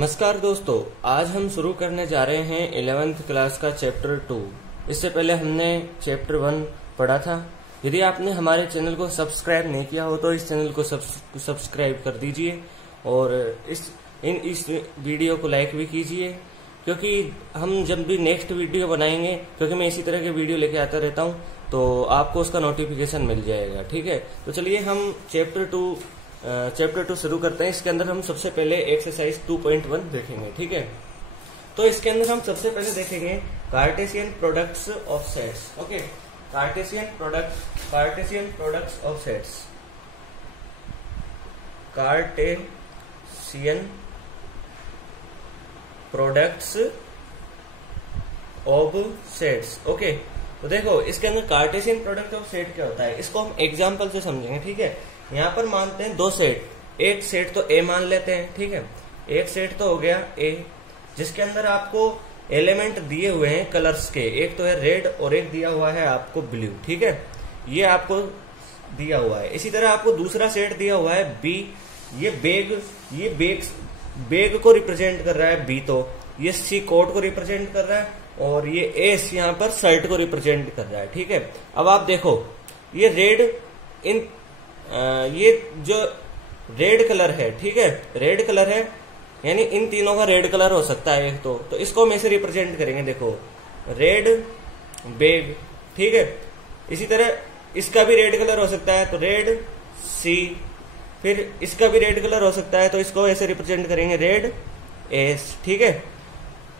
नमस्कार दोस्तों, आज हम शुरू करने जा रहे हैं 11th क्लास का चैप्टर 2। इससे पहले हमने चैप्टर 1 पढ़ा था। यदि आपने हमारे चैनल को सब्सक्राइब नहीं किया हो तो इस चैनल को सब्सक्राइब कर दीजिए और इस वीडियो को लाइक भी कीजिए, क्योंकि हम जब भी नेक्स्ट वीडियो बनाएंगे, क्योंकि मैं इसी तरह के वीडियो लेके आता रहता हूँ, तो आपको उसका नोटिफिकेशन मिल जाएगा। ठीक है, तो चलिए हम चैप्टर 2 शुरू करते हैं। इसके अंदर हम सबसे पहले एक्सरसाइज 2.1 देखेंगे। ठीक है, तो इसके अंदर हम सबसे पहले देखेंगे Cartesian products of sets. Okay, Cartesian products of sets, Cartesian products of sets. Okay, तो देखो इसके अंदर कार्टेशियन प्रोडक्ट ऑफ सेट क्या होता है, इसको हम एग्जांपल से समझेंगे। ठीक है, यहाँ पर मानते हैं दो सेट, एक सेट तो ए मान लेते हैं। ठीक है, एक सेट तो हो गया ए, जिसके अंदर आपको एलिमेंट दिए हुए हैं कलर्स के, एक तो है रेड और एक दिया हुआ है आपको ब्लू। ठीक है, ये आपको दिया हुआ है। इसी तरह आपको दूसरा सेट दिया हुआ है बी, ये बैग को रिप्रेजेंट कर रहा है बी, तो ये सी कोट को रिप्रेजेंट कर रहा है और ये एस यहाँ पर शर्ट को रिप्रेजेंट कर रहा है। ठीक है, अब आप देखो ये रेड ये जो रेड कलर है, ठीक है, रेड कलर है, यानी इन तीनों का रेड कलर हो सकता है एक तो इसको हम ऐसे रिप्रेजेंट करेंगे। देखो रेड बैग, ठीक है। इसी तरह इसका भी रेड कलर हो सकता है, तो रेड सी, फिर इसका भी रेड कलर हो सकता है, तो इसको ऐसे रिप्रेजेंट करेंगे रेड एस। ठीक है,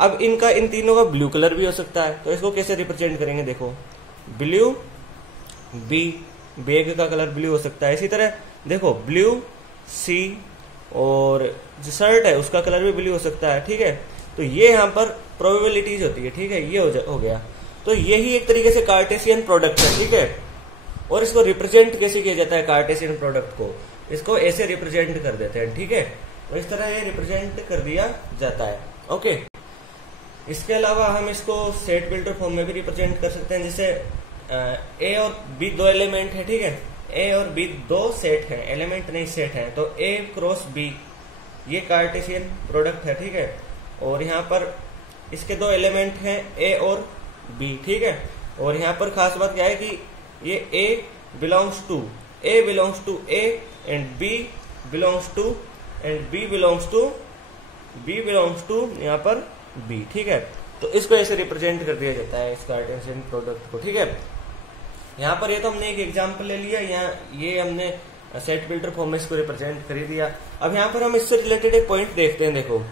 अब इन तीनों का ब्लू कलर भी हो सकता है, तो इसको कैसे रिप्रेजेंट करेंगे, देखो ब्लू बी, बैग का कलर ब्लू हो सकता है। इसी तरह देखो ब्लू सी और जो शर्ट है उसका कलर भी ब्लू हो सकता है। ठीक है, तो ये यहाँ पर प्रोबेबिलिटीज होती है। ठीक है, ये हो गया। तो यही एक तरीके से कार्टेशियन प्रोडक्ट है। ठीक है, और इसको रिप्रेजेंट कैसे किया जाता है, कार्टेशियन प्रोडक्ट को इसको ऐसे रिप्रेजेंट कर देते हैं। ठीक है, तो इस तरह ये रिप्रेजेंट कर दिया जाता है। ओके, इसके अलावा हम इसको सेट बिल्डर फॉर्म में भी रिप्रेजेंट कर सकते हैं, जैसे ए और बी दो एलिमेंट है। ठीक है, ए और बी दो सेट है, एलिमेंट नहीं सेट है, तो ए क्रॉस बी ये कार्टेशियन प्रोडक्ट है। ठीक है, और यहाँ पर इसके दो एलिमेंट हैं ए और बी। ठीक है, और यहाँ पर खास बात क्या है कि ये A belongs to A and B belongs to यहाँ पर बी। ठीक है, तो इसको ऐसे रिप्रेजेंट कर दिया जाता है इस कार्टेशियन प्रोडक्ट को। ठीक है, यहाँ पर ये तो हमने एक एग्जांपल ले लिया, यहाँ ये हमने सेट बिल्डर फॉर्म में इसको रिप्रेजेंट कर ही दिया। अब यहाँ पर हम इससे रिलेटेड एक पॉइंट देखते हैं। देखो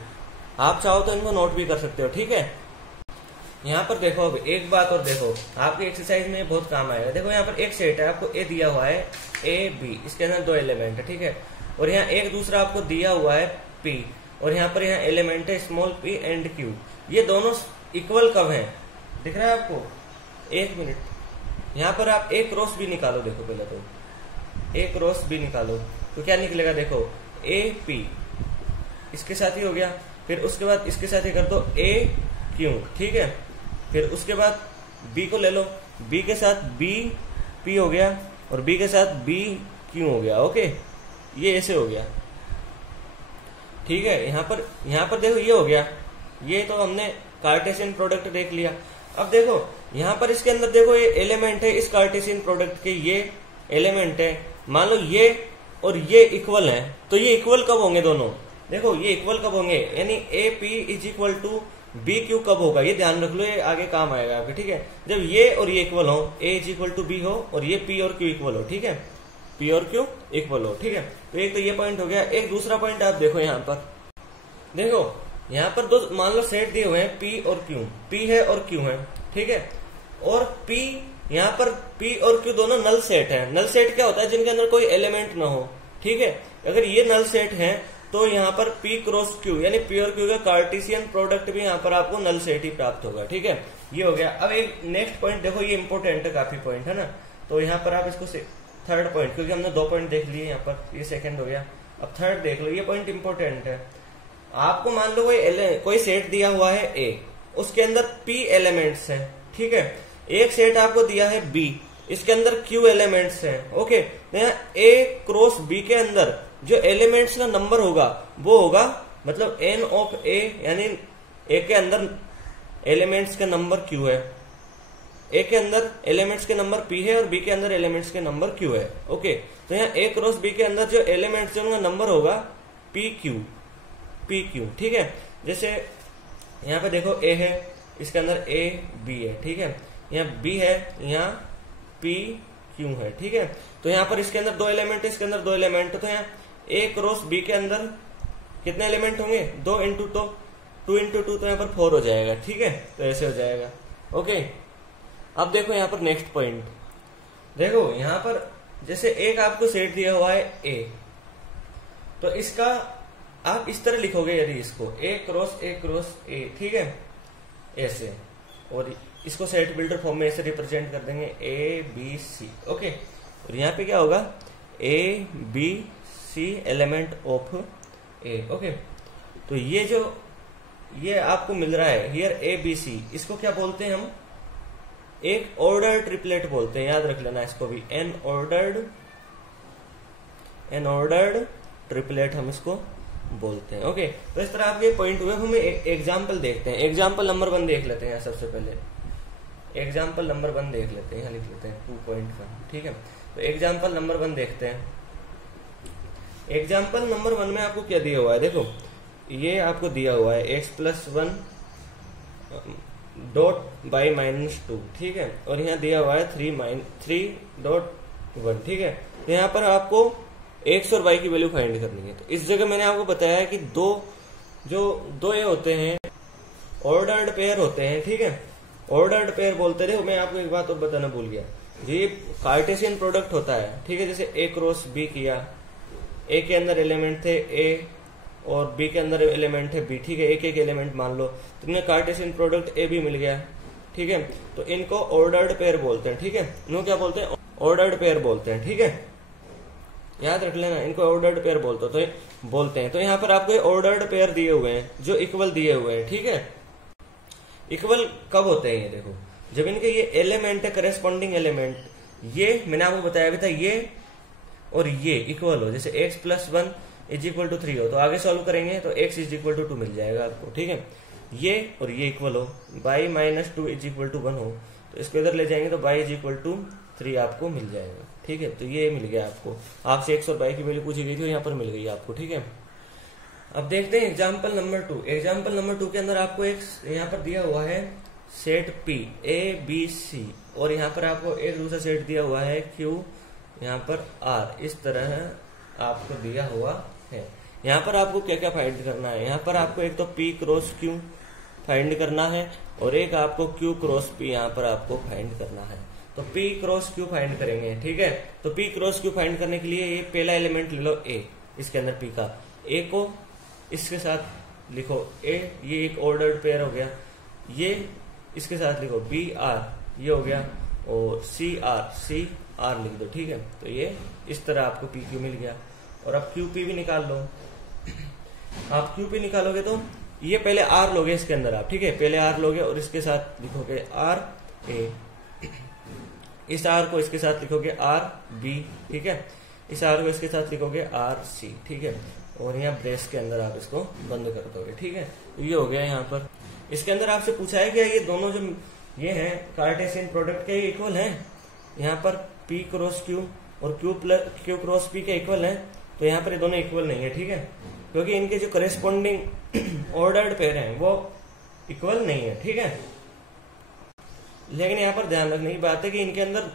आप चाहो तो इनको नोट भी कर सकते हो। ठीक है, यहाँ पर देखो अब एक बात और देखो, आपकी एक्सरसाइज में बहुत काम आएगा। देखो यहाँ पर एक सेट है, आपको ए दिया हुआ है ए बी, इसके अंदर दो एलिमेंट है। ठीक है, और यहाँ एक दूसरा आपको दिया हुआ है पी, और यहाँ पर यहाँ एलिमेंट है स्मॉल पी एंड क्यू। ये दोनों इक्वल कब है, दिख रहा है आपको, एक मिनट, यहाँ पर आप एक क्रॉस भी निकालो। देखो पहले तो एक क्रॉस भी निकालो तो क्या निकलेगा, देखो ए पी इसके साथ ही हो गया, फिर उसके बाद इसके साथ ही कर दो ए क्यू। ठीक है, फिर उसके बाद बी को ले लो, बी के साथ बी पी हो गया और बी के साथ बी क्यू हो गया। ओके, ये ऐसे हो गया। ठीक है, यहाँ पर देखो ये हो गया, ये तो हमने कार्टेशियन प्रोडक्ट देख लिया। अब देखो यहाँ पर इसके अंदर देखो ये एलिमेंट है इस कार्टेशियन प्रोडक्ट के, ये एलिमेंट है, मान लो ये और ये इक्वल है, तो ये इक्वल कब होंगे दोनों, देखो ये इक्वल कब होंगे, यानी A P is equal to B Q कब होगा, ये ध्यान रख लो, ये आगे काम आएगा आपके। ठीक है, जब ये और ये इक्वल हो, ए इज इक्वल टू बी हो और ये पी और क्यू इक्वल हो। ठीक है, पी और क्यू इक्वल हो। ठीक है, तो एक तो ये पॉइंट हो गया। एक दूसरा पॉइंट आप देखो, यहाँ पर देखो यहाँ पर दो मान लो सेट दिए हुए हैं पी और क्यू, पी है और क्यू है। ठीक है, और पी यहाँ पर पी और क्यू दोनों नल सेट है। नल सेट क्या होता है, जिनके अंदर कोई एलिमेंट ना हो। ठीक है, अगर ये नल सेट है तो यहाँ पर पी क्रॉस क्यू यानी पी और क्यू का कार्टेशियन प्रोडक्ट भी यहाँ पर आपको नल सेट ही प्राप्त होगा। ठीक है, ये हो गया। अब एक नेक्स्ट पॉइंट देखो, ये इंपोर्टेंट है काफी पॉइंट है ना, तो यहाँ पर आप इसको थर्ड पॉइंट, क्योंकि हमने दो पॉइंट देख लिए यहाँ पर, ये सेकंड हो गया, अब थर्ड देख लो। ये पॉइंट इंपोर्टेंट है। आपको मान लो कोई सेट दिया हुआ है ए, उसके अंदर पी एलिमेंट्स हैं। ठीक है, एक सेट आपको दिया है बी, इसके अंदर क्यू एलिमेंट्स हैं। ओके, ए क्रॉस बी के अंदर जो एलिमेंट्स का नंबर होगा वो होगा मतलब n ऑफ ए यानी ए के अंदर एलिमेंट्स का नंबर q है, ए के अंदर एलिमेंट्स के नंबर p है और बी के अंदर एलिमेंट्स के नंबर q है। ओके, तो यहाँ a क्रॉस b के अंदर जो एलिमेंट्स है उनका नंबर होगा pq, ठीक है। जैसे यहाँ पे देखो a है, इसके अंदर a b है, ठीक है। यहाँ b है, यहाँ p q है, ठीक है। तो यहाँ पर इसके अंदर 2 एलिमेंट है, इसके अंदर 2 एलिमेंट है, तो यहाँ a क्रॉस b के अंदर कितने एलिमेंट होंगे? 2 इंटू 2 इंटू 2, तो यहाँ पर 4 हो जाएगा, ठीक है। तो ऐसे हो जाएगा। ओके, अब देखो यहाँ पर नेक्स्ट पॉइंट देखो, यहाँ पर जैसे एक आपको सेट दिया हुआ है a, तो इसका आप इस तरह लिखोगे, यदि इसको a क्रॉस a, ठीक है, ऐसे, और इसको सेट बिल्डर फॉर्म में ऐसे रिप्रेजेंट कर देंगे a b c। ओके, और यहाँ पे क्या होगा? a b c element of a। Okay, तो ये आपको मिल रहा है हियर a b c, इसको क्या बोलते हैं हम? एक ऑर्डर ट्रिपलेट बोलते हैं, याद रख लेना इसको भी, एन ऑर्डर्ड ट्रिपलेट हम इसको बोलते हैं। ओके, तो इस तरह आपके पॉइंट हुए। हम एग्जाम्पल देखते हैं। एग्जाम्पल नंबर 1 देख लेते हैं। यहाँ सबसे पहले एग्जाम्पल नंबर 1 देख लेते हैं, यहाँ लिख लेते हैं 2.1, ठीक है। तो एग्जाम्पल नंबर 1 देखते हैं। एग्जाम्पल नंबर 1 में आपको क्या दिया हुआ है? देखो, ये आपको दिया हुआ है x+1 डॉट बाई -2, ठीक है, और यहाँ दिया हुआ है 3.1, ठीक है। तो यहाँ पर आपको x और y की वैल्यू फाइंड करनी है। तो इस जगह मैंने आपको बताया कि दो ये होते हैं, ऑर्डर्ड पेयर होते हैं, ठीक है। ऑर्डर्ड पेयर बोलते रहे। मैं आपको एक बात और बताना भूल गया, ये कार्टेशियन प्रोडक्ट होता है, ठीक है। जैसे a क्रॉस b किया, a के अंदर एलिमेंट थे a और b के अंदर एलिमेंट है b, ठीक है। एक एलिमेंट मान लो, तो इन्हें कार्टेशियन प्रोडक्ट a भी मिल गया, ठीक है। तो इनको ऑर्डर्ड पेयर बोलते हैं, ठीक है। इनको क्या बोलते हैं? ऑर्डर्ड पेयर बोलते हैं, ठीक है। याद रख लेना, इनको ऑर्डर्ड पेयर बोलते हैं। तो यहाँ पर आपको ऑर्डर्ड पेयर दिए हुए हैं जो इक्वल दिए हुए हैं, ठीक है। इक्वल कब होते हैं? ये देखो, जब इनके ये एलिमेंट है, करेस्पॉन्डिंग एलिमेंट, ये मैंने आपको बताया भी था, ये और ये इक्वल हो। जैसे x+1 = 3 हो, तो आगे सॉल्व करेंगे तो x = 2 मिल जाएगा आपको, ठीक है। ये और ये इक्वल हो, y - 2 = 1 हो, तो इसको इधर ले जाएंगे तो y = 3 आपको मिल जाएगा, ठीक है। तो ये मिल गया आपको। आपसे x और y की वैल्यू पूछी गई थी, यहाँ पर मिल गई आपको, ठीक है। अब देखते हैं एग्जाम्पल नंबर 2। एग्जाम्पल नंबर 2 के अंदर आपको एक यहाँ पर दिया हुआ है set P A B C, और यहाँ पर आपको एक दूसरा सेट दिया हुआ है Q, यहाँ पर R, इस तरह आपको दिया हुआ है। यहाँ पर आपको क्या क्या फाइंड करना है? यहाँ पर आपको एक तो P क्रॉस Q फाइंड करना है, और एक आपको Q क्रॉस P यहाँ पर आपको फाइंड करना है। तो P क्रॉस Q फाइंड करेंगे, ठीक है। तो P क्रॉस Q फाइंड करने के लिए ये पहला एलिमेंट ले लो A, इसके अंदर P का, A को इसके साथ लिखो A, ये एक ऑर्डर्ड पेयर हो गया। ये इसके साथ लिखो BR, ये हो गया, और CR लिख दो, ठीक है। तो ये इस तरह आपको PQ मिल गया। और अब QP भी निकाल लो। आप QP निकालोगे तो ये पहले R लोगे इसके अंदर आप, ठीक है। पहले R लोगे और इसके साथ लिखोगे RA, इस R को इसके साथ लिखोगे RB, ठीक है। इस R को इसके साथ लिखोगे RC, ठीक है। और यहाँ ब्रेस के अंदर आप इसको बंद कर दोगे, ठीक है। तो ये हो गया। यहाँ पर इसके अंदर आपसे पूछा है कि ये दोनों जो ये हैं कार्टेशियन प्रोडक्ट के इक्वल हैं। यहाँ पर P क्रॉस Q और Q क्रॉस P के इक्वल हैं, तो यहाँ पर ये दोनों इक्वल नहीं है, ठीक है, क्योंकि इनके जो करेस्पॉन्डिंग ऑर्डर्ड पेयर हैं वो इक्वल नहीं है, ठीक है। लेकिन यहाँ पर ध्यान रखने की बात है कि इनके अंदर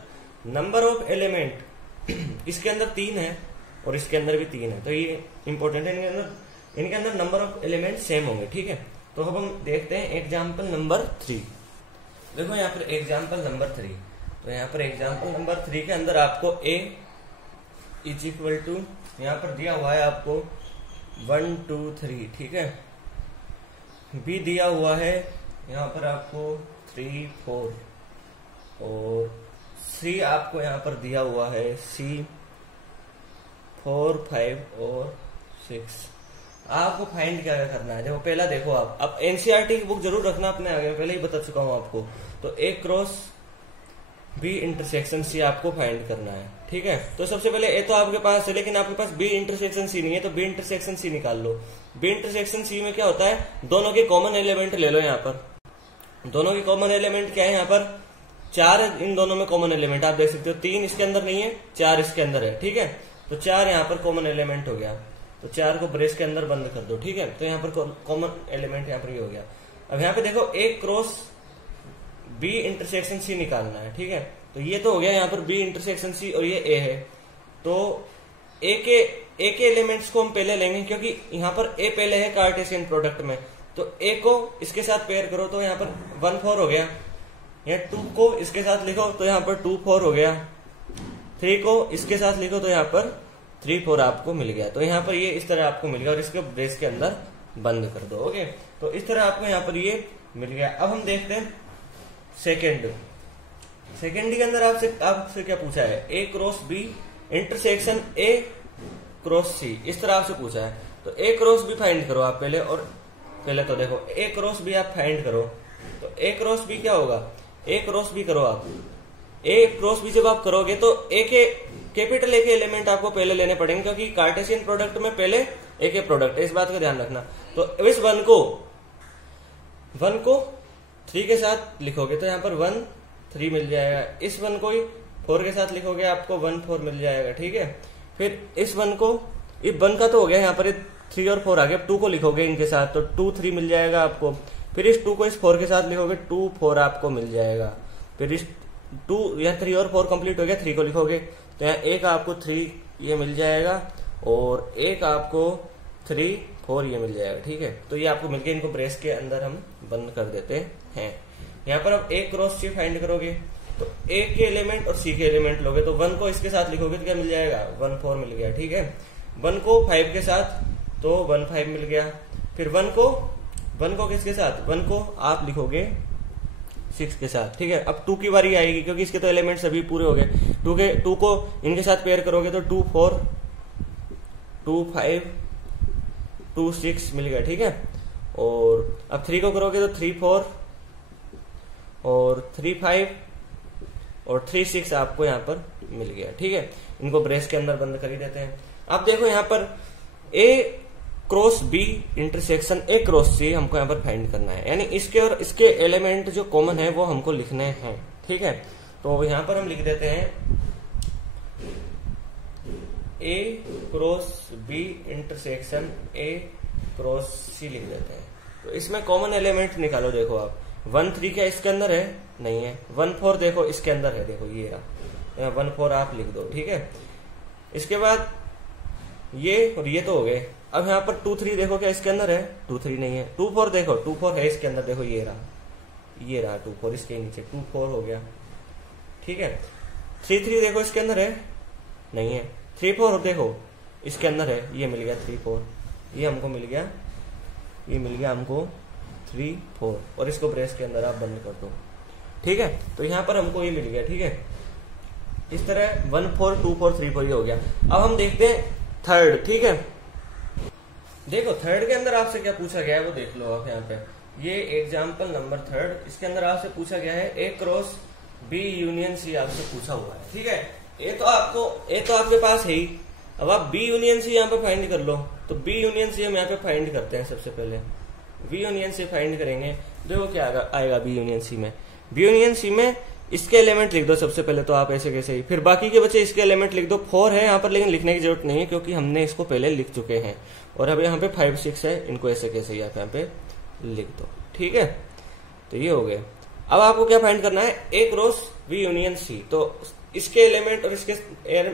नंबर ऑफ एलिमेंट इसके अंदर 3 है और इसके अंदर भी 3 है, तो ये इंपॉर्टेंट है। इनके अंदर नंबर ऑफ एलिमेंट सेम होंगे, ठीक है। तो अब हम देखते हैं एग्जाम्पल नंबर 3। देखो यहाँ पर एग्जाम्पल नंबर 3, तो यहाँ पर एग्जाम्पल नंबर 3 के अंदर आपको A = यहाँ पर दिया हुआ है आपको 1 2 3, ठीक है। B दिया हुआ है यहाँ पर आपको 3 4, और C आपको यहाँ पर दिया हुआ है C 4 5 और 6। आपको फाइंड क्या करना है? देखो पहला देखो आप, अब एनसीईआरटी की बुक जरूर रखना अपने आगे, पहले ही बता चुका हूं आपको। तो A cross B intersection C आपको फाइंड करना है, ठीक है। तो सबसे पहले ए तो आपके पास है, लेकिन आपके पास बी इंटरसेक्शन सी नहीं है, तो बी इंटरसेक्शन सी निकाल लो। बी इंटरसेक्शन सी में क्या होता है, दोनों के कॉमन एलिमेंट ले लो। यहाँ पर दोनों के कॉमन एलिमेंट क्या है, यहाँ पर 4 इन दोनों में कॉमन एलिमेंट आप देख सकते हो। 3 इसके अंदर नहीं है, 4 इसके अंदर है, ठीक है। तो 4 यहाँ पर कॉमन एलिमेंट हो गया, तो 4 को ब्रेस के अंदर बंद कर दो, ठीक है। तो यहाँ पर कॉमन एलिमेंट यहाँ पर ये हो गया। अब यहाँ पे देखो ए क्रॉस बी इंटरसेक्शन सी निकालना है, ठीक है। तो ये तो हो गया यहाँ पर बी इंटरसेक्शन सी और ये ए है। तो ए के एलिमेंट्स को हम पहले लेंगे, क्योंकि यहाँ पर ए पहले है कार्टेशियन प्रोडक्ट में। तो ए को इसके साथ पेयर करो तो यहाँ पर 1 4 हो गया। यहाँ 2 को इसके साथ लिखो तो यहाँ पर 2 4 हो गया। 3 को इसके साथ लिखो तो यहाँ पर 3 4 आपको मिल गया। तो यहाँ पर ये इस तरह आपको मिल गया और इसको ब्रेस के अंदर बंद कर दो, ओके। तो इस तरह आपको यहाँ पर ये मिल गया। अब हम देखते हैं सेकेंड के अंदर आपसे क्या पूछा है, A cross B intersection A cross C, इस तरह आपसे पूछा है। तो ए क्रॉस बी फाइंड करो आप पहले, और पहले तो देखो ए क्रॉस बी आप फाइंड करो। तो ए क्रॉस बी क्या होगा, ए क्रॉस बी करो आप। ए क्रॉस बी जब आप करोगे तो ए के कैपिटल ए के एलिमेंट आपको पहले लेने पड़ेंगे, क्योंकि कार्टेशियन प्रोडक्ट में पहले ए के प्रोडक्ट है, इस बात का ध्यान रखना। तो इस 1 को 3 के साथ लिखोगे तो यहाँ पर 1 3 मिल जाएगा। इस 1 को 4 के साथ लिखोगे आपको 1 4 मिल जाएगा, ठीक है। फिर इस 1 को, ये 1 का तो हो गया, यहाँ पर 3 और 4 आ गया। 2 को लिखोगे इनके साथ तो 2 3 मिल जाएगा आपको। फिर इस 2 को इस 4 के साथ लिखोगे 2 4 आपको मिल जाएगा। फिर इस 2 या 3 और 4 कंप्लीट हो गया, 3 को लिखोगे तो यहाँ एक आपको 3 ये मिल जाएगा और एक आपको 3 4 ये मिल जाएगा, ठीक है। तो ये आपको मिल गया। इनको ब्रेस के अंदर हम बंद कर देते हैं। यहाँ पर अब ए क्रॉस सी फाइंड करोगे तो ए के एलिमेंट और सी के एलिमेंट लोगे तो 1 को इसके साथ लिखोगे तो क्या मिल जाएगा, 1 4 मिल गया, ठीक है। 1 को 5 के साथ तो 1 5 मिल गया। फिर 1 को किसके साथ, 1 को आप लिखोगे 6 के साथ, ठीक है। अब 2 की बारी आएगी, क्योंकि इसके तो एलिमेंट सभी पूरे हो गए। 2 को इनके साथ पेयर करोगे तो 2 4 2 5 2 6 मिल गया, ठीक है। और अब 3 को करोगे तो 3 4 और 3 5 और 3 6 आपको यहाँ पर मिल गया, ठीक है। इनको ब्रेस के अंदर बंद कर ही देते हैं। अब देखो यहाँ पर A cross B intersection A cross C हमको यहाँ पर फाइंड करना है, यानी इसके और इसके एलिमेंट जो कॉमन है वो हमको लिखने हैं, ठीक है। तो यहाँ पर हम लिख देते हैं A cross B intersection A cross C लिख देते हैं। तो इसमें कॉमन एलिमेंट निकालो। देखो आप 1 3 क्या इसके अंदर है, नहीं है। 1 4 देखो इसके अंदर है, देखो ये रहा, 1 4 आप लिख दो, ठीक है। इसके बाद ये और ये तो हो गए। अब यहाँ पर 2 3 देखो क्या इसके अंदर है, 2 3 नहीं है। 2 4 देखो 2 4 है इसके अंदर, देखो ये रहा 2 4 इसके नीचे 2 4 हो गया, ठीक है। 3 3 देखो इसके अंदर है, नहीं है। 3 4 देखो इसके अंदर है, ये मिल गया 3 4, ये हमको मिल गया, ये मिल गया हमको 3 4 और इसको ब्रेस के अंदर आप बंद कर दो, ठीक है। तो यहाँ पर हमको ये मिल गया, ठीक है। इस तरह 1 4 2 4 3 4 ये हो गया। अब हम देखते हैं थर्ड, ठीक है। देखो थर्ड के अंदर आपसे क्या पूछा गया है वो देख लो आप। यहाँ पे ये एग्जाम्पल नंबर 3, इसके अंदर आपसे पूछा गया है A cross B union C आपसे पूछा हुआ है, ठीक है। ए तो आपके पास है ही। अब आप बी यूनियन सी यहाँ पे फाइंड कर लो। तो बी यूनियन सी हम यहाँ पे फाइंड करते हैं। सबसे पहले बी यूनियन सी फाइंड करेंगे, देखो क्या आएगा बी यूनियन सी में। बी यूनियन सी में इसके एलिमेंट लिख दो सबसे पहले, तो आप ऐसे कैसे ही, फिर बाकी के बच्चे इसके एलिमेंट लिख दो। 4 है यहाँ पर, लेकिन लिखने की जरूरत नहीं है क्योंकि हमने इसको पहले लिख चुके हैं। और अब यहाँ पे 5 6 है, इनको ऐसे कैसे ही आप यहाँ पे लिख दो, ठीक है। तो ये हो गए। अब आपको क्या फाइंड करना है, A cross B union C. तो इसके एलिमेंट और इसके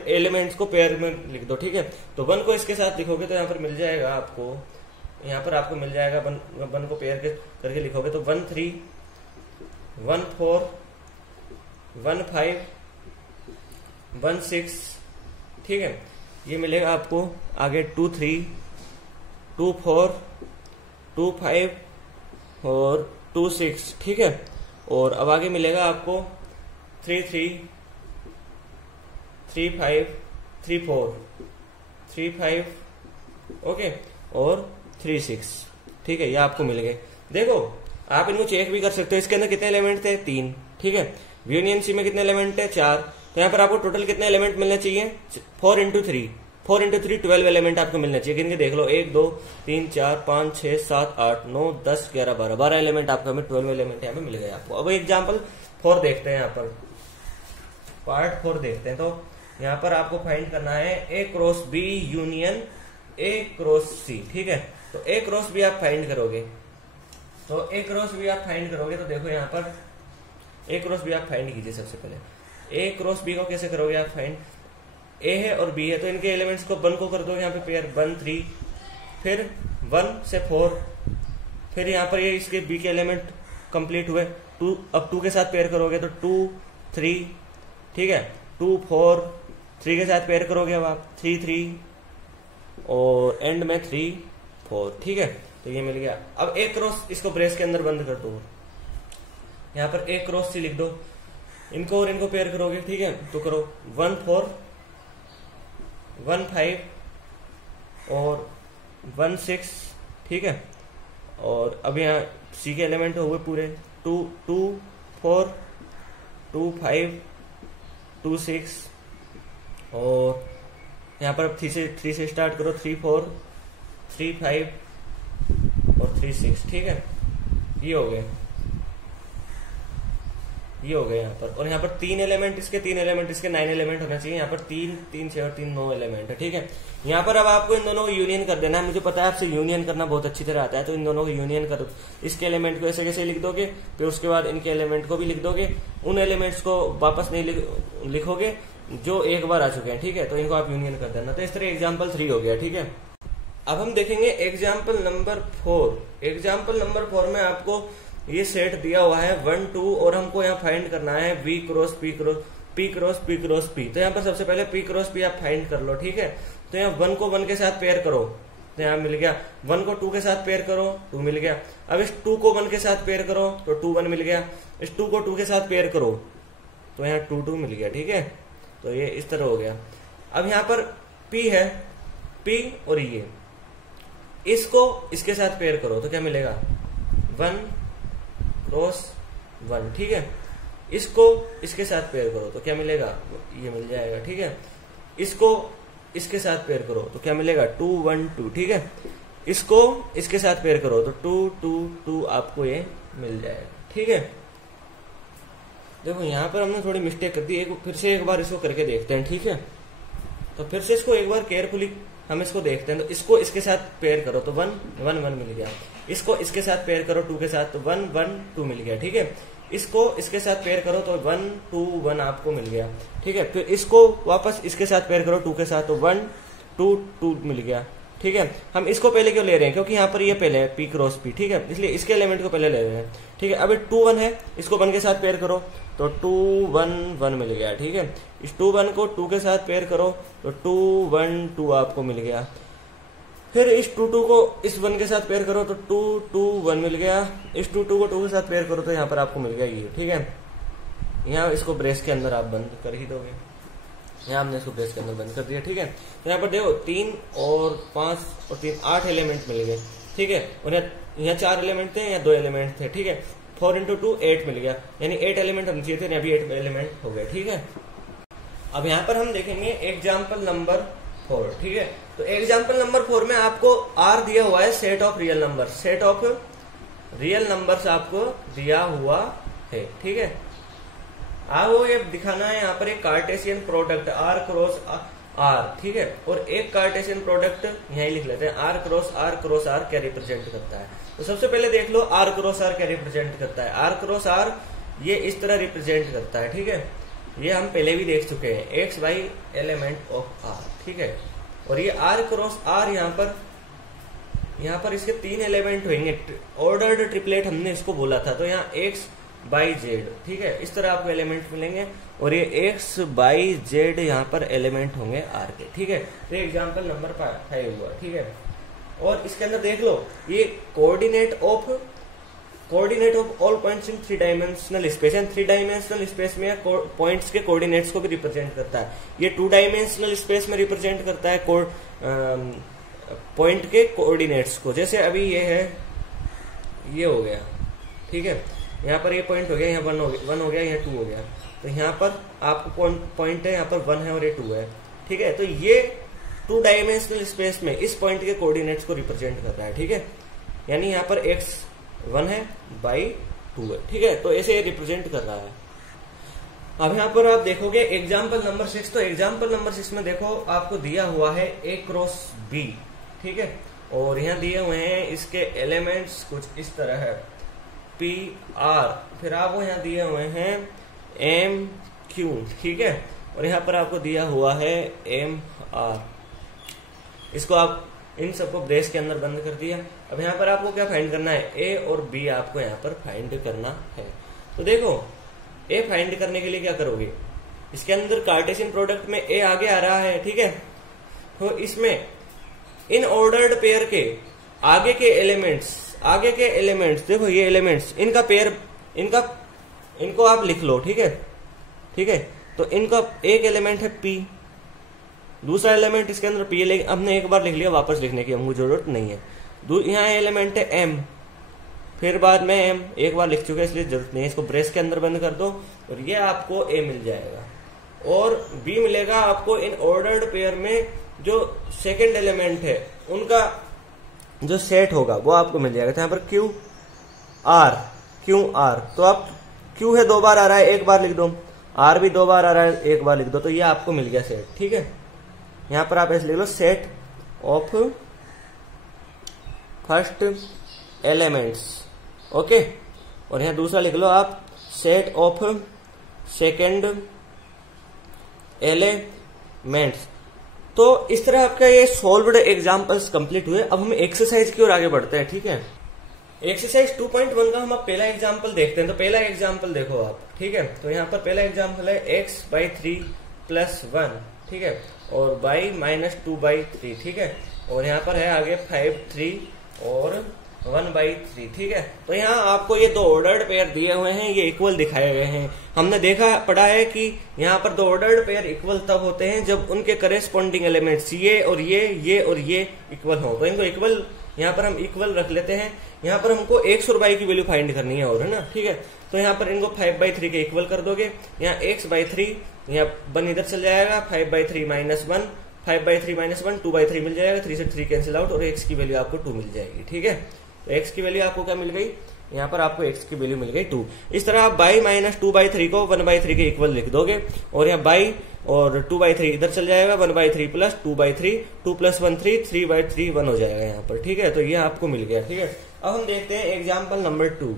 एलिमेंट्स को पेयर में लिख दो, ठीक है। तो 1 को इसके साथ लिखोगे तो यहाँ पर मिल जाएगा आपको, यहाँ पर आपको मिल जाएगा 1 को पेयर करके लिखोगे तो 1 3 1 4 1 5 1 6, ठीक है। ये मिलेगा आपको आगे 2 3 2 4 2 5 और 2 6, ठीक है। और अब आगे मिलेगा आपको 3 3 3 5 3 4 3 5 ओके और 3 6, ठीक है। ये आपको मिल गए। देखो आप इनको चेक भी कर सकते हो, इसके अंदर कितने एलिमेंट थे, 3, ठीक है। यूनियन सी में कितने एलिमेंट है 4, तो यहाँ पर आपको टोटल कितने एलिमेंट मिलने चाहिए 4 इंटू 3, 4 इंटू 3 12 एलिमेंट आपको मिलने चाहिए। किनके देख लो 1 2 3 4 5 6 7 8 9 10 11 12 12 एलिमेंट आपको हमें 12 एलिमेंट यहाँ पे मिल गए आपको। अब एग्जाम्पल 4 देखते हैं, यहाँ पर पार्ट 4 देखते हैं। तो यहाँ पर आपको फाइंड करना है A cross B union A cross C, ठीक है। तो ए क्रॉस बी आप फाइंड करोगे, तो ए क्रॉस बी आप फाइंड करोगे तो देखो यहाँ पर ए क्रॉस बी आप फाइंड कीजिए। सबसे पहले ए क्रॉस बी को कैसे करोगे आप फाइंड, ए है और बी है तो इनके एलिमेंट्स को 1 को कर दो यहाँ पे पेयर 1 3, फिर 1 से 4, फिर यहाँ पर ये इसके बी के एलिमेंट कंप्लीट हुए 2, अब 2 के साथ पेयर करोगे तो 2 3, ठीक है 2 4, 3 के साथ पेयर करोगे अब आप 3 3 और एंड में 3 4, ठीक है। तो ये मिल गया। अब ए क्रॉस इसको ब्रेस के अंदर बंद कर दो, यहाँ पर ए क्रॉस सी लिख दो, इनको और इनको पेयर करोगे, ठीक है। तो करो 1 4 1 5 और 1 6, ठीक है। और अब यहाँ सी के एलिमेंट हुए पूरे 2 2 4 2 5 2 6 और यहाँ पर 3 से स्टार्ट करो 3 4 3 5 और 3 6, ठीक है। ये हो गए, ये हो गए यहाँ पर। और यहाँ पर 3 एलिमेंट इसके 3 एलिमेंट इसके 9 एलिमेंट होना चाहिए। यहाँ पर 3 3 6 और 3 9 एलिमेंट है, ठीक है। यहाँ पर अब आपको इन दोनों को यूनियन कर देना है। मुझे पता है आपसे यूनियन करना बहुत अच्छी तरह आता है, तो इन दोनों को यूनियन कर, इसके एलिमेंट को ऐसे कैसे लिख दोगे, फिर उसके बाद इनके एलिमेंट को भी लिख दोगे। उन एलिमेंट्स को वापस नहीं लिखोगे जो एक बार आ चुके हैं, ठीक है। तो इनको आप यूनियन कर देना। तो इस तरह एग्जाम्पल 3 हो गया, ठीक है। अब हम देखेंगे एग्जाम्पल नंबर 4। एग्जाम्पल नंबर 4 में आपको ये सेट दिया हुआ है 1 2 और हमको यहाँ फाइंड करना है V cross P cross P cross P cross P। तो यहाँ पर सबसे पहले P क्रॉस P आप फाइंड कर लो, ठीक है। तो यहाँ 1 को 1 के साथ पेयर करो, तो यहाँ मिल गया। 1 को 2 के साथ पेयर करो, 2 मिल गया। अब इस 2 को 1 के साथ पेयर करो तो 2 1 मिल गया। इस 2 को 2 के साथ पेयर करो तो यहाँ 2 2 मिल गया, ठीक है। तो ये इस तरह हो गया। अब यहाँ पर P है, P और ये इसको इसके साथ पेयर करो तो क्या मिलेगा 1 क्रॉस 1, ठीक है। इसको इसके साथ पेयर करो तो क्या मिलेगा, ये मिल जाएगा, ठीक है। इसको इसके साथ पेयर करो तो क्या मिलेगा 2 1 2, ठीक है। इसको इसके साथ पेयर करो तो 2 2 2 आपको ये मिल जाएगा, ठीक है। देखो यहाँ पर हमने थोड़ी मिस्टेक कर दी, फिर से एक बार इसको करके देखते हैं, ठीक है। तो फिर से इसको एक बार केयरफुली हम इसको देखते हैं। तो इसको इसके साथ पेयर करो तो 1 1 1 मिल गया। इसको इसके साथ पेयर करो 2 के साथ तो 1 1 2 मिल गया, ठीक है। इसको इसके साथ पेयर करो तो 1 2 1 आपको मिल गया, ठीक है। फिर इसको वापस इसके साथ पेयर करो 2 के साथ तो 1 2 2 मिल गया, ठीक है। हम इसको पहले क्यों ले रहे हैं, क्योंकि यहाँ पर ये पहले है P क्रॉस P, ठीक है, इसलिए इसके एलिमेंट को पहले ले रहे हैं, ठीक है। अब 2 1 है, इसको 1 के साथ पेयर करो तो 2 1 1 मिल गया, ठीक है। इस 2 1 को 2 के साथ पेयर करो तो 2 1 2 आपको मिल गया। फिर इस 2 2 को इस 1 के साथ पेयर करो तो 2 2 1 मिल गया। इस 2 2 को 2 के साथ पेयर करो तो यहाँ पर आपको मिल गया ये, ठीक है। यहाँ इसको ब्रेस के अंदर आप बंद कर ही दोगे। यहाँ हमने इसको ब्रेस के अंदर बंद कर दिया, ठीक है। तो यहाँ पर देखो 3 और 5 और 3 8 एलिमेंट मिल गए, ठीक है। और यहाँ 4 एलिमेंट थे, यहाँ 2 एलिमेंट थे, ठीक है। 4 इंटू 2 8 मिल गया, यानी 8 एलिमेंट होने चाहिए थे, अभी 8 एलिमेंट हो गए, ठीक है। अब यहाँ पर हम देखेंगे एग्जाम्पल नंबर 4, ठीक है। तो एग्जाम्पल नंबर 4 में आपको R दिया हुआ है set of real number, set of real numbers आपको दिया हुआ है, ठीक है। आपको ये दिखाना है यहाँ पर एक Cartesian product R cross R, ठीक है। और एक कार्टेशियन प्रोडक्ट यही लिख लेते हैं R क्रॉस R क्या रिप्रेजेंट करता है। तो सबसे पहले देख लो R क्रॉस R क्या रिप्रेजेंट करता है। R क्रॉस R ये इस तरह रिप्रेजेंट करता है, ठीक है। ये हम पहले भी देख चुके हैं, X Y element of R, ठीक है। और ये R क्रॉस R यहाँ पर इसके 3 एलिमेंट होंगे, ऑर्डर्ड ट्रिपलेट हमने इसको बोला था। तो यहाँ एक्स बाई जेड, ठीक है, इस तरह आपको एलिमेंट मिलेंगे। और ये एक्स बाई जेड यहाँ पर एलिमेंट होंगे R के, ठीक है। तो एग्जाम्पल नंबर 5 हुआ, ठीक है। और इसके अंदर देख लो ये coordinate of all points in 3 dimensional space, and 3 dimensional space में पॉइंट्स के कोऑर्डिनेट्स को भी रिप्रेजेंट करता है। ये 2 डायमेंशनल स्पेस में रिप्रेजेंट करता है पॉइंट के कोऑर्डिनेट्स को। जैसे अभी ये है, ये हो गया, ठीक है। यहाँ पर ये पॉइंट हो गया, यहाँ 1 हो गया, यहाँ 2 हो गया। तो यहाँ पर आपको पॉइंट है, यहाँ पर 1 है और ये 2 है, ठीक है। तो ये 2 डायमेंशनल स्पेस में इस पॉइंट के कोऑर्डिनेट्स को रिप्रेजेंट कर रहा है, ठीक है। यानी यहाँ पर x 1 है, y 2 है, ठीक है। तो ऐसे ये रिप्रेजेंट कर रहा है। अब यहाँ पर आप देखोगे एग्जाम्पल नंबर 6, तो एग्जाम्पल नंबर 6 में देखो आपको दिया हुआ है a क्रॉस b, ठीक है। और यहाँ दिए हुए हैं इसके एलिमेंट्स कुछ इस तरह है, p r, फिर आपको यहाँ दिए हुए हैं m q, ठीक है। और यहाँ पर आपको दिया हुआ है m r। इसको आप इन सबको ब्रेस के अंदर बंद कर दिया। अब यहाँ पर आपको क्या फाइंड करना है, a और b आपको यहाँ पर फाइंड करना है। तो देखो a फाइंड करने के लिए क्या करोगे, इसके अंदर कार्टेशियन प्रोडक्ट में a आगे आ रहा है, ठीक है। तो इसमें इन ऑर्डर्ड पेयर के आगे के एलिमेंट्स देखो, ये एलिमेंट्स इनका पेयर, इनको आप लिख लो, ठीक है, ठीक है। तो इनका एक एलिमेंट है p, दूसरा एलिमेंट इसके अंदर p, हमने एक बार लिख लिया, वापस लिखने की हमको जरूरत नहीं है। यहाँ एलिमेंट है m, फिर बाद में m एक बार लिख चुके इसलिए जरूरत नहीं है, इसको ब्रेस के अंदर बंद कर दो और ये आपको a मिल जाएगा। और b मिलेगा आपको इन ऑर्डर्ड पेयर में जो सेकंड एलिमेंट है उनका जो सेट होगा वो आपको मिल जाएगा। तो यहाँ पर क्यू आर, तो आप q है 2 बार आ रहा है, एक बार लिख दो, r भी 2 बार आ रहा है, एक बार लिख दो, तो ये आपको मिल गया सेट, ठीक है। यहाँ पर आप ऐसे लिख लो, set of first elements, okay. और यहाँ दूसरा लिख लो आप, सेट ऑफ सेकंड एलिमेंट्स। तो इस तरह आपका ये सॉल्व्ड एग्जांपल्स कंप्लीट हुए। अब हम एक्सरसाइज की ओर आगे बढ़ते हैं, ठीक है। एक्सरसाइज 2.1 का हम अब पहला एग्जांपल देखते हैं। तो पहला एग्जांपल देखो आप, ठीक है। तो यहाँ पर पहला एग्जांपल है x/3 + 1, ठीक है, और y - 2/3, ठीक है। और यहाँ पर है आगे 5/3 और 1/3, ठीक है। तो यहाँ आपको ये 2 ऑर्डर्ड पेयर दिए हुए हैं, ये इक्वल दिखाए गए हैं। हमने पढ़ा है कि यहाँ पर 2 ऑर्डर्ड पेयर इक्वल तब होते हैं जब उनके करेस्पॉन्डिंग एलिमेंट्स ये और ये इक्वल हो। तो इनको इक्वल, यहाँ पर हम इक्वल रख लेते हैं। यहाँ पर हमको x और y की वैल्यू फाइंड करनी है, और है ना, ठीक है। तो यहाँ पर इनको 5/3 के इक्वल कर दोगे। यहाँ x/3, यहाँ 1 इधर चल जाएगा, 5/3 - 1, 5/3 - 1 2/3 मिल जाएगा, 3 से 3 कैंसिल आउट, और x की वैल्यू आपको 2 मिल जाएगी, ठीक है। तो x की वैल्यू आपको क्या मिल गई, यहाँ पर आपको x की वैल्यू मिल गई 2। इस तरह आप y - 2/3 को 1/3 के इक्वल लिख दोगे, और यहाँ y और 2/3 इधर चल जाएगा, 1/3 + 2/3, 2 + 1 3, 3/3 1 हो जाएगा यहाँ पर, ठीक है। तो ये आपको मिल गया, ठीक है। अब हम देखते हैं एग्जाम्पल नंबर 2।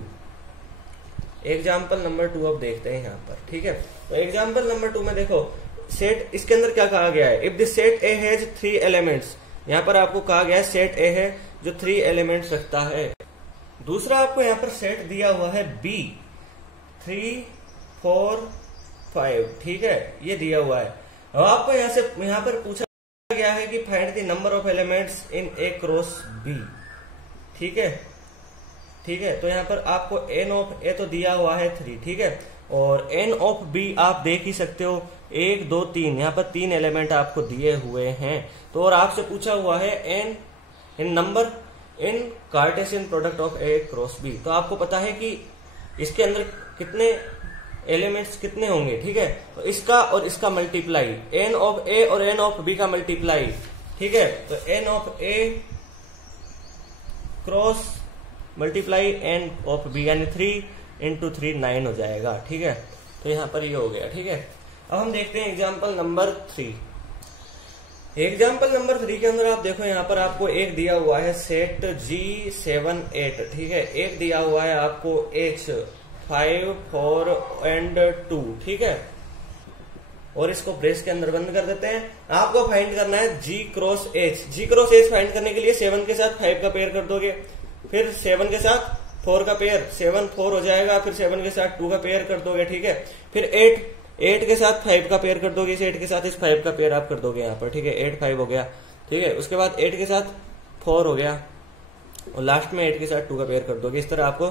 एग्जाम्पल नंबर 2 अब देखते हैं यहाँ पर, ठीक है। तो एग्जाम्पल नंबर 2 में देखो सेट, इसके अंदर क्या कहा गया है, if the set A has 3 elements. यहाँ पर आपको कहा गया है सेट ए है जो 3 एलिमेंट्स रखता है। दूसरा आपको यहाँ पर सेट दिया हुआ है बी, 3 4 5, ठीक है, ये दिया हुआ है। अब आपको यहाँ पर पूछा गया है कि find the number of elements in A cross B, ठीक है, ठीक है। तो यहाँ पर आपको n ऑफ ए तो दिया हुआ है 3, ठीक है, और n ऑफ बी आप देख ही सकते हो 1 2 3, यहाँ पर 3 एलिमेंट आपको दिए हुए हैं। तो और आपसे पूछा हुआ है n in number in Cartesian product of A cross B. तो आपको पता है कि इसके अंदर कितने एलिमेंट्स कितने होंगे, ठीक है। तो इसका और इसका मल्टीप्लाई, n ऑफ ए और n ऑफ बी का मल्टीप्लाई, ठीक है। तो n of A cross multiply n of B, यानी 3 × 3 9 हो जाएगा, ठीक है। तो यहाँ पर ये हो गया, ठीक है। अब हम देखते हैं एग्जाम्पल नंबर 3। एग्जाम्पल नंबर 3 के अंदर आप देखो यहाँ पर आपको एक दिया हुआ है सेट G7 8, ठीक है। एक दिया हुआ है आपको H 5 4 and 2, ठीक है। और इसको ब्रेस के अंदर बंद कर देते हैं। आपको फाइंड करना है G cross H। G cross H find करने के लिए 7 के साथ 5 का पेयर कर दोगे, फिर 7 के साथ 4 का पेयर, 7 4 हो जाएगा, फिर 7 के साथ 2 का पेयर कर दोगे, ठीक है। फिर 8 के साथ 5 का पेयर कर दोगे, इस 8 के साथ इस 5 का पेयर आप कर दोगे यहाँ पर, ठीक है। 8 5 हो गया, ठीक है। उसके बाद 8 के साथ 4 हो गया, और लास्ट में 8 के साथ 2 का पेयर कर दोगे। इस तरह आपको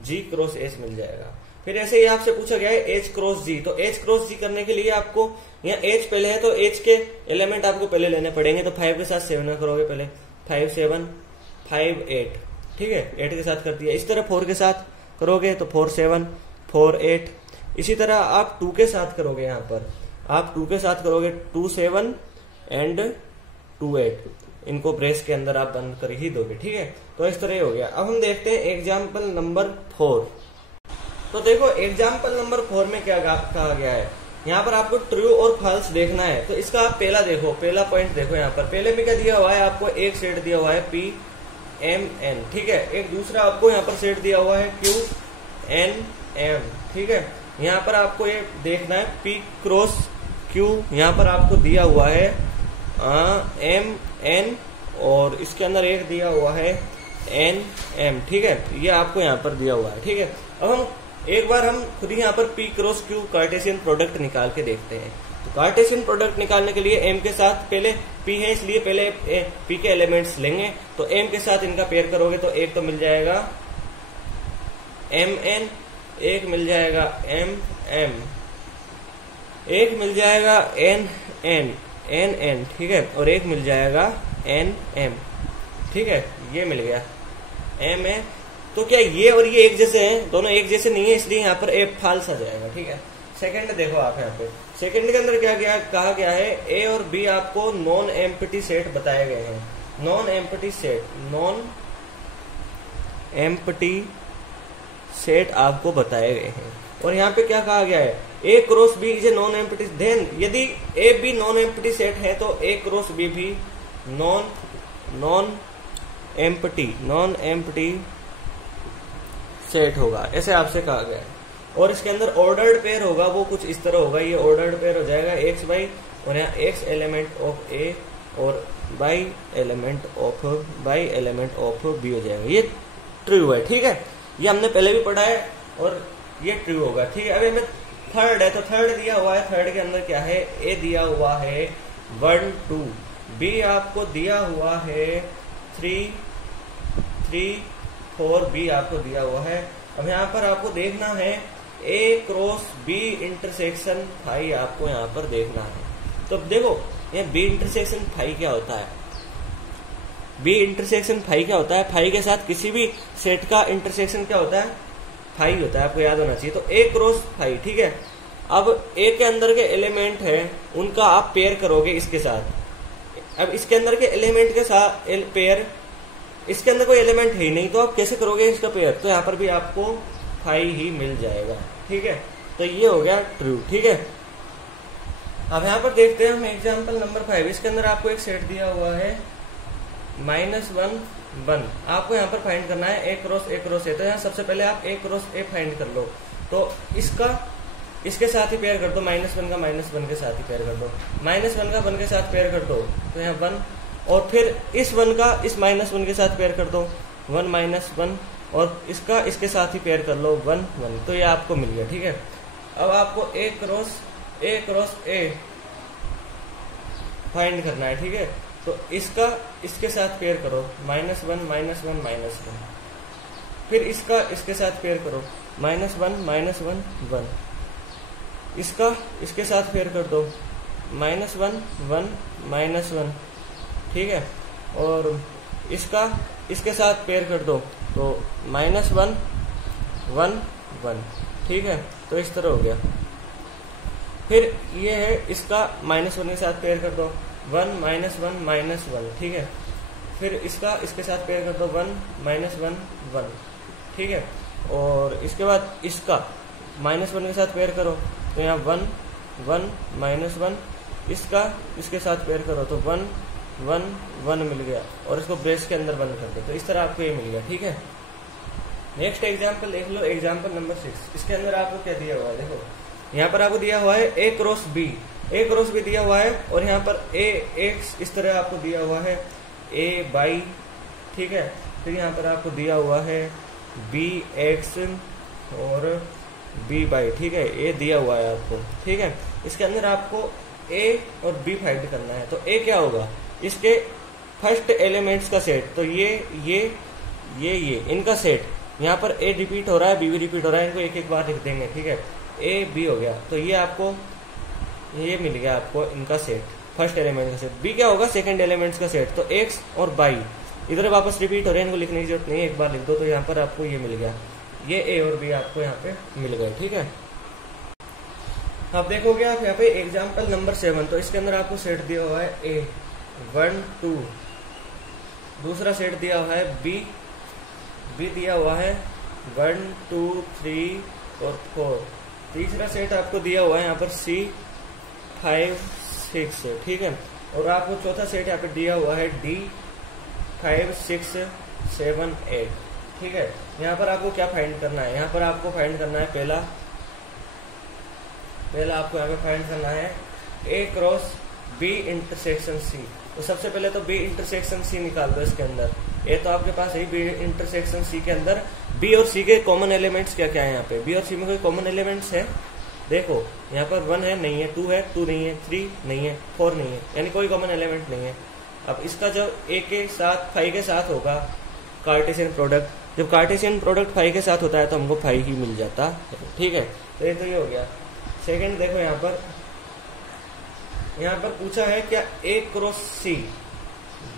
G क्रॉस H मिल जाएगा। फिर ऐसे ही आपसे पूछा गया है H क्रॉस G। तो H क्रॉस G करने के लिए आपको यहाँ H पहले है, तो H के एलिमेंट आपको पहले लेने पड़ेंगे। तो 5 के साथ 7 में करोगे पहले, 5 7 5 8, ठीक है। 8 के साथ कर दिया। इस तरह 4 के साथ करोगे तो 4 7 4 8। इसी तरह आप 2 के साथ करोगे, यहाँ पर आप 2 के साथ करोगे 2 7 एंड 2 8। इनको ब्रेस के अंदर आप बंद कर ही दोगे, ठीक है। तो इस तरह हो गया। अब हम देखते हैं एग्जाम्पल नंबर 4। तो देखो एग्जाम्पल नंबर 4 में क्या कहा गया है, यहाँ पर आपको ट्रू और फॉल्स देखना है। तो इसका आप पहला देखो, पहला पॉइंट देखो। यहाँ पर पहले में क्या दिया हुआ है, आपको एक सेट दिया हुआ है P M N, ठीक है। एक दूसरा आपको यहाँ पर सेट दिया हुआ है Q N M, ठीक है। यहाँ पर आपको ये देखना है P क्रॉस Q, यहाँ पर आपको दिया हुआ है M N, और इसके अंदर एक दिया हुआ है N M, ठीक है। ये आपको यहाँ पर दिया हुआ है, ठीक है। अब हम एक बार हम खुद ही यहाँ पर P cross Q Cartesian product निकाल के देखते हैं। तो कार्टेशियन प्रोडक्ट निकालने के लिए M के साथ, पहले P है इसलिए पहले P के एलिमेंट्स लेंगे, तो M के साथ इनका पेयर करोगे तो एक तो मिल जाएगा MN, एक मिल जाएगा MM, एक मिल जाएगा NN, ठीक है, और एक मिल जाएगा NM, ठीक है। ये मिल गया M है। तो क्या ये और ये एक जैसे हैं? दोनों एक जैसे नहीं है, इसलिए यहाँ पर ए फॉल्स आ जाएगा, ठीक है। सेकंड देखो आप यहाँ पे, सेकंड के अंदर क्या कहा गया है, ए और बी आपको नॉन एम्प्टी सेट बताए गए हैं। नॉन एम्प्टी सेट आपको बताए गए हैं। और यहाँ पे क्या कहा गया है, A cross B is a non empty, then यदि A B non empty set है तो ए क्रॉस बी भी नॉन एम्प्टी सेट होगा, ऐसे आपसे कहा गया है। और इसके अंदर ऑर्डर्ड पेयर होगा, वो कुछ इस तरह होगा। ये ऑर्डर्ड पेयर हो जाएगा एक्स बाई, और यहाँ एक्स एलिमेंट ऑफ ए और बाई एलिमेंट ऑफ बी हो जाएगा। ये ट्रू है, ठीक है। ये हमने पहले भी पढ़ा है और ये ट्रू होगा, ठीक है। अभी हमें थर्ड है, तो थर्ड दिया हुआ है। थर्ड के अंदर क्या है, ए दिया हुआ है 1 2, बी आपको दिया हुआ है 3 4, बी आपको दिया हुआ है। अब यहाँ पर आपको देखना है A cross B intersection phi, आपको यहाँ पर देखना है। तो देखो ये बी इंटरसेक्शन फाई क्या होता है, बी इंटरसेक्शन फाई क्या होता है, फाई के साथ किसी भी सेट का इंटरसेक्शन क्या होता है, फाई होता है, आपको याद होना चाहिए। तो ए क्रॉस फाई, ठीक है। अब ए के अंदर के एलिमेंट है उनका आप पेयर करोगे इसके साथ। अब इसके अंदर के एलिमेंट के साथ पेयर, इसके अंदर कोई एलिमेंट है ही नहीं, तो आप कैसे करोगे इसका पेयर, तो यहाँ पर भी आपको फाई ही मिल जाएगा, ठीक है। तो ये हो गया ट्रू, ठीक है। अब यहाँ पर देखते हैं हम एग्जाम्पल नंबर 5। इसके अंदर आपको एक सेट दिया हुआ है -1 1, आपको यहाँ पर फाइंड करना है ए क्रॉस ए। तो यहाँ सबसे पहले आप ए क्रॉस ए फाइंड कर लो। तो इसके साथ ही पेयर कर दो, -1 का -1 के साथ ही पेयर कर दो, -1 का 1 के साथ पेयर कर दो, तो यहाँ 1, और फिर इस 1 का इस -1 के साथ पेयर कर दो, 1 -1, और इसका इसके साथ ही पेयर कर लो 1 1, तो ये आपको मिल गया, ठीक है। अब आपको ए क्रॉस ए फाइंड करना है, ठीक है। तो इसका इसके साथ पेयर करो, -1 -1 -1, फिर इसका इसके साथ पेयर करो, -1 -1 1, इसका इसके साथ पेयर कर दो, -1 1 -1, ठीक है। और इसका इसके साथ पेयर कर दो, तो -1 1 1, ठीक है। तो इस तरह हो गया। फिर ये है इसका -1 के साथ पेयर कर दो, 1 -1 -1, ठीक है। फिर इसका इसके साथ पेयर कर दो, 1 -1 1, ठीक है। और इसके बाद इसका -1 के साथ पेयर करो, तो यहाँ 1 1 -1, इसका इसके साथ पेयर करो, तो 1 1 1 मिल गया, और इसको ब्रेस के अंदर बंद कर दो। तो इस तरह आपको ये मिल गया, ठीक है। नेक्स्ट एग्जाम्पल देख लो, एग्जाम्पल नंबर 6। इसके अंदर आपको क्या दिया हुआ है, देखो यहाँ पर आपको दिया हुआ है ए क्रॉस बी दिया हुआ है, और यहाँ पर ए एक्स इस तरह आपको दिया हुआ है ए बाई, ठीक है। फिर यहाँ पर आपको दिया हुआ है बी एक्स और बी बाई, ठीक है। ए दिया हुआ है आपको, ठीक है। इसके अंदर आपको ए और बी फाइंड करना है। तो ए क्या होगा, इसके फर्स्ट एलिमेंट्स का सेट, तो ये इनका सेट। यहाँ पर ए रिपीट हो रहा है, बी भी रिपीट हो रहा है, इनको एक एक बार लिख देंगे, ठीक है। ए बी हो गया, तो ये आपको ये मिल गया आपको इनका सेट, फर्स्ट एलिमेंट का सेट। बी क्या होगा, सेकंड एलिमेंट्स का सेट। तो एक्स और बाई इधर वापस रिपीट हो रहे हैं, इनको लिखने की जरूरत नहीं है, एक बार लिख दो, तो यहाँ पर आपको ये मिल गया ये ए और बी आपको यहाँ पे मिल गए, ठीक है। अब देखोगे आप यहाँ पे एग्जाम्पल नंबर 7, तो इसके अंदर आपको सेट दिया हुआ है ए 1 2, दूसरा सेट दिया हुआ है बी दिया हुआ है 1 2 3 और 4, तीसरा सेट आपको दिया हुआ है यहाँ पर सी 5 6, ठीक है। और आपको चौथा सेट यहाँ पे दिया हुआ है डी 5 6 7 8, ठीक है। यहाँ पर आपको क्या फाइंड करना है, यहाँ पर आपको फाइंड करना है पहला आपको यहाँ पे फाइंड करना है ए क्रॉस बी इंटरसेक्शन सी। तो सबसे पहले तो बी इंटरसेक्शन सी निकाल दो इसके अंदर। ए तो आपके पास है बी इंटरसेक्शन सी के अंदर बी और सी के कॉमन एलिमेंट्स क्या क्या है। यहाँ पे बी और सी में कोई कॉमन एलिमेंट्स है, देखो यहाँ पर 1 है नहीं है, 2 है 2 नहीं है, 3 नहीं है, 4 नहीं है, यानी कोई कॉमन एलिमेंट नहीं है। अब इसका जब ए के साथ 5 के साथ होगा कार्टेशियन प्रोडक्ट, जब कार्टेशियन प्रोडक्ट 5 के साथ होता है तो हमको 5 ही मिल जाता है, ठीक है। तो ये हो गया। सेकंड देखो यहाँ पर पूछा है क्या A cross C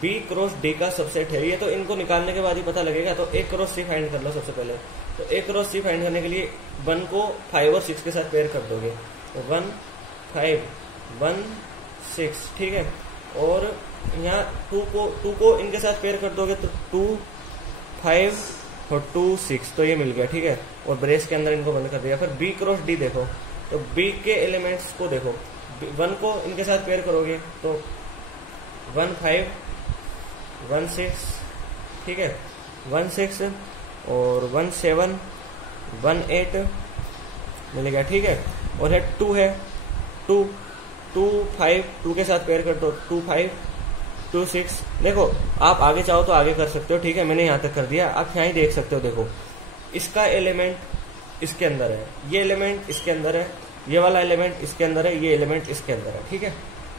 B cross D का सबसेट है। ये तो इनको निकालने के बाद ही पता लगेगा। तो ए क्रॉस सी फाइंड कर लो सबसे पहले। तो ए क्रॉस सी फाइंड करने के लिए 1 को 5 और 6 के साथ पेयर कर दोगे, तो 1 5 1 6, ठीक है। और यहाँ 2 को इनके साथ पेयर कर दोगे तो 2 5 और 2 6, तो ये मिल गया, ठीक है। और ब्रेस के अंदर इनको बंद कर दिया। फिर बी क्रॉस डी देखो, तो बी के एलिमेंट्स को देखो, 1 को इनके साथ पेयर करोगे तो 1 5 1 6, ठीक है, 1 6 और 1 7 1 8 मिल गया, ठीक है। और है 2 2 5 2 के साथ पेयर कर दो 2 5 2 6। देखो आप आगे चाहो तो आगे कर सकते हो, ठीक है, मैंने यहाँ तक कर दिया। आप यहाँ ही देख सकते हो, देखो इसका एलिमेंट इसके अंदर है, ये एलिमेंट इसके अंदर है, ये वाला एलिमेंट इसके अंदर है, ये एलिमेंट इसके अंदर है, ठीक है।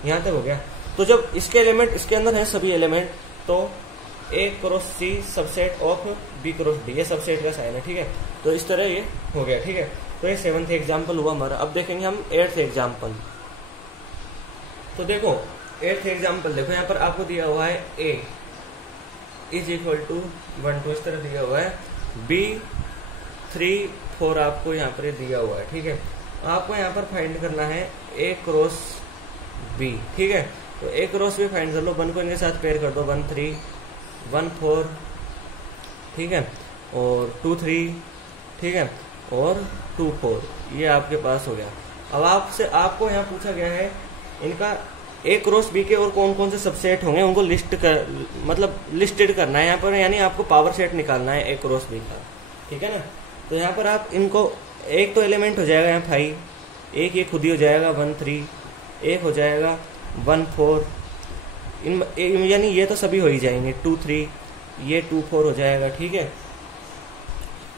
यहाँ तक हो गया। तो जब इसके एलिमेंट इसके अंदर है सभी एलिमेंट, तो A cross C subset of B cross D, ये सबसेट का साइन है, ठीक है। तो इस तरह ये हो गया, ठीक है। तो ये 7th एग्जाम्पल हुआ हमारा। अब देखेंगे हम 8th एग्जाम्पल। तो देखो 8th एग्जाम्पल देखो, यहाँ पर आपको दिया हुआ है ए इज इक्वल टू 1 2, इस तरह दिया हुआ है। बी 3 4 आपको यहाँ पर दिया हुआ है, ठीक है। आपको यहाँ पर फाइंड करना है ए क्रॉस बी, ठीक है। तो ए क्रॉस बी फाइंड कर लो। 1 को इनके साथ पेयर कर दो, 1 3 1 4, ठीक है, और 2 3, ठीक है, और 2 4, ये आपके पास हो गया। अब आपको यहाँ पूछा गया है इनका ए क्रॉस बी के और कौन कौन से सबसेट होंगे उनको लिस्टेड करना है यहाँ पर, यानी आपको पावर सेट निकालना है ए क्रॉस बी का, ठीक है ना। तो यहाँ पर आप इनको एक तो एलिमेंट हो जाएगा यहाँ 5, एक ये खुद ही हो जाएगा 1 3, एक हो जाएगा 1 4, यानी ये तो सभी हो ही जाएंगे 2 3, ये 2 4 हो जाएगा, ठीक है।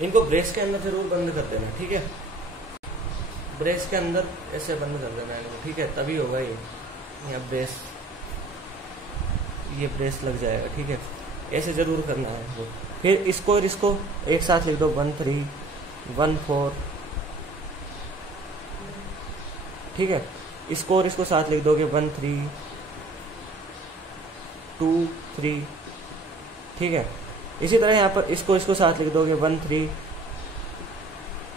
इनको ब्रेस के अंदर जरूर बंद कर देना, ठीक है, ब्रेस के अंदर ऐसे बंद कर देना है, ठीक है, तभी होगा ये ब्रेस, ये ब्रेस लग जाएगा, ठीक है, ऐसे जरूर करना है। फिर इसको और इसको एक साथ लिख दो 1 3 1 4, ठीक है। इसको और इसको साथ लिख दोगे 1 3 2 3, ठीक है। इसी तरह यहाँ पर इसको साथ लिख दोगे 1 3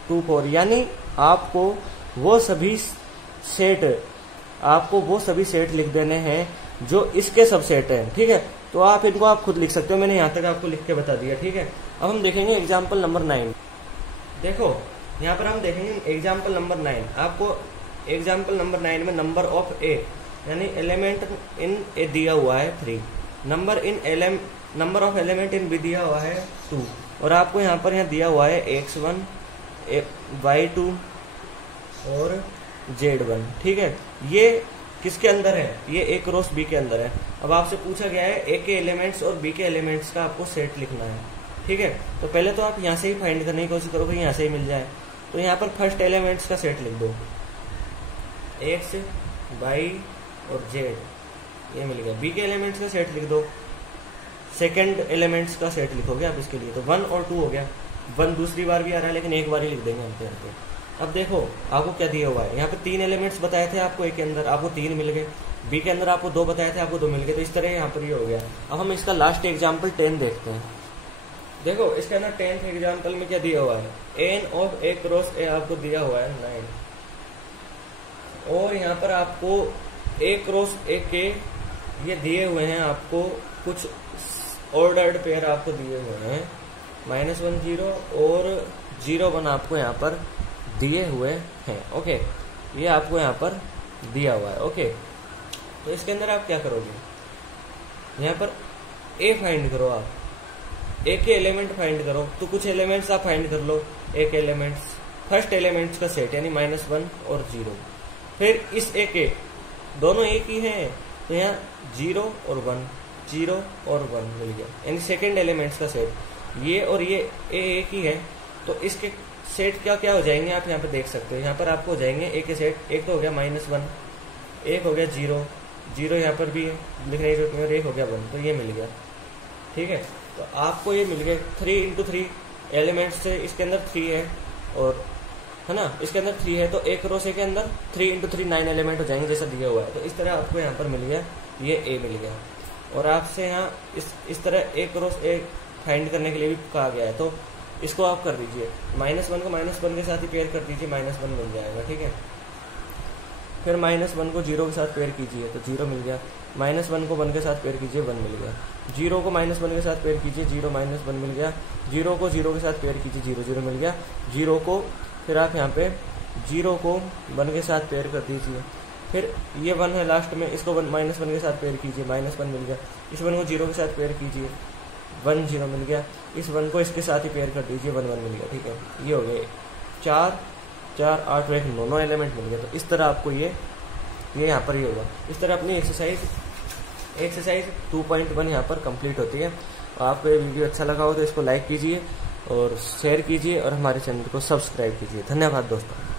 2 4, यानी आपको वो सभी सेट लिख देने हैं जो इसके सबसेट हैं, ठीक है। तो आप इनको आप खुद लिख सकते हो, मैंने यहाँ तक आपको लिख के बता दिया, ठीक है। अब हम देखेंगे एग्जाम्पल नंबर 9। देखो यहाँ पर हम देखेंगे एग्जाम्पल नंबर 9। आपको एग्जाम्पल नंबर 9 में नंबर ऑफ ए यानी एलिमेंट इन ए दिया हुआ है 3, number of element in B दिया हुआ है 2, और आपको यहाँ पर दिया हुआ है x1 y2 और z1, ठीक है। ये किसके अंदर है, ये ए क्रॉस बी के अंदर है। अब आपसे पूछा गया है ए के एलिमेंट्स और बी के एलिमेंट्स का आपको सेट लिखना है, ठीक है। तो पहले तो आप यहाँ से ही फाइंड करने की कोशिश करोगे, यहाँ से ही मिल जाए। तो यहाँ पर फर्स्ट एलिमेंट्स का सेट लिख दो, x y और z, ये मिल गया। बी के एलिमेंट्स का सेट लिख दो, सेकंड एलिमेंट्स का सेट लिखोगे आप इसके लिए, तो 1 और 2 हो गया। 1 दूसरी बार भी आ रहा है लेकिन एक बार ही लिख देंगे हम यहाँ पे। अब देखो आपको क्या दिया हुआ है, यहाँ पे 3 एलिमेंट्स बताए थे आपको, ए के अंदर आपको 3 मिल गए, बी के अंदर आपको 2 बताए थे, आपको 2 मिल गए। तो इस तरह यहाँ पर ये हो गया। अब हम इसका लास्ट एग्जाम्पल 10 देखते हैं। देखो इसके अंदर 10th एग्जाम्पल में क्या दिया हुआ है, N of A cross A आपको दिया हुआ है 9, और यहाँ पर आपको ए क्रॉस ए के ये दिए हुए हैं, आपको कुछ ऑर्डर्ड पेयर आपको दिए हुए हैं, -1 0 और 0 1 आपको यहाँ पर दिए हुए हैं। ओके, ये आपको यहाँ पर दिया हुआ है। ओके, तो इसके अंदर आप क्या करोगे, यहाँ पर ए फाइंड करो, आप ए के एलिमेंट फाइंड करो। तो कुछ एलिमेंट्स आप फाइंड कर लो, ए के एलिमेंट्स, फर्स्ट एलिमेंट्स का सेट यानी -1 और 0। फिर इस ए के दोनों एक ही हैं, तो यहाँ 0 और 1, 0 और 1 मिल गया, यानी सेकेंड एलिमेंट्स का सेट। ये और ये ए एक ही है, तो इसके सेट क्या क्या हो जाएंगे आप यहाँ पे देख सकते हो। यहाँ पर आपको हो जाएंगे ए के सेट, एक तो हो गया -1, एक हो गया 0, 0 यहाँ पर भी है लिखने की जरूरत नहीं, और एक हो गया 1, तो ये मिल गया। ठीक है, तो आपको ये मिल गया 3 × 3 एलिमेंट्स से, इसके अंदर 3 है और है ना, इसके अंदर 3 है, तो एक रो से के अंदर 3 × 3 9 एलिमेंट हो जाएंगे जैसा दिया हुआ है। तो इस तरह आपको यहाँ पर मिल गया, ये ए मिल गया। और आपसे यहाँ इस तरह एक रो ए फाइंड करने के लिए भी कहा गया है, तो इसको आप कर दीजिए, -1 को -1 के साथ ही पेयर कर दीजिए, -1 मिल जाएगा। ठीक है, फिर -1 को 0 के साथ पेयर कीजिए तो 0 मिल गया, -1 को 1 के साथ पेयर कीजिए 1 मिल गया, 0 को -1 के साथ पेयर कीजिए 0 -1 मिल गया, 0 को 0 के साथ पेयर कीजिए 0 0 मिल गया, 0 को फिर आप यहाँ पे 0 को 1 के साथ पेयर कर दीजिए, फिर ये 1 है लास्ट में, इसको -1 के साथ पेयर कीजिए -1 मिल गया, इस 1 को 0 के साथ पेयर कीजिए 1 0 मिल गया, इस 1 को इसके साथ ही पेयर कर दीजिए 1 1 मिल गया। ठीक है, ये हो गए 4 4 8 और एक 9 एलिमेंट मिल गया। तो इस तरह आपको ये यहाँ पर ये होगा। इस तरह अपनी एक्सरसाइज 2.1 यहाँ पर कंप्लीट होती है। आपको ये वीडियो अच्छा लगा हो तो इसको लाइक कीजिए और शेयर कीजिए और हमारे चैनल को सब्सक्राइब कीजिए। धन्यवाद दोस्तों।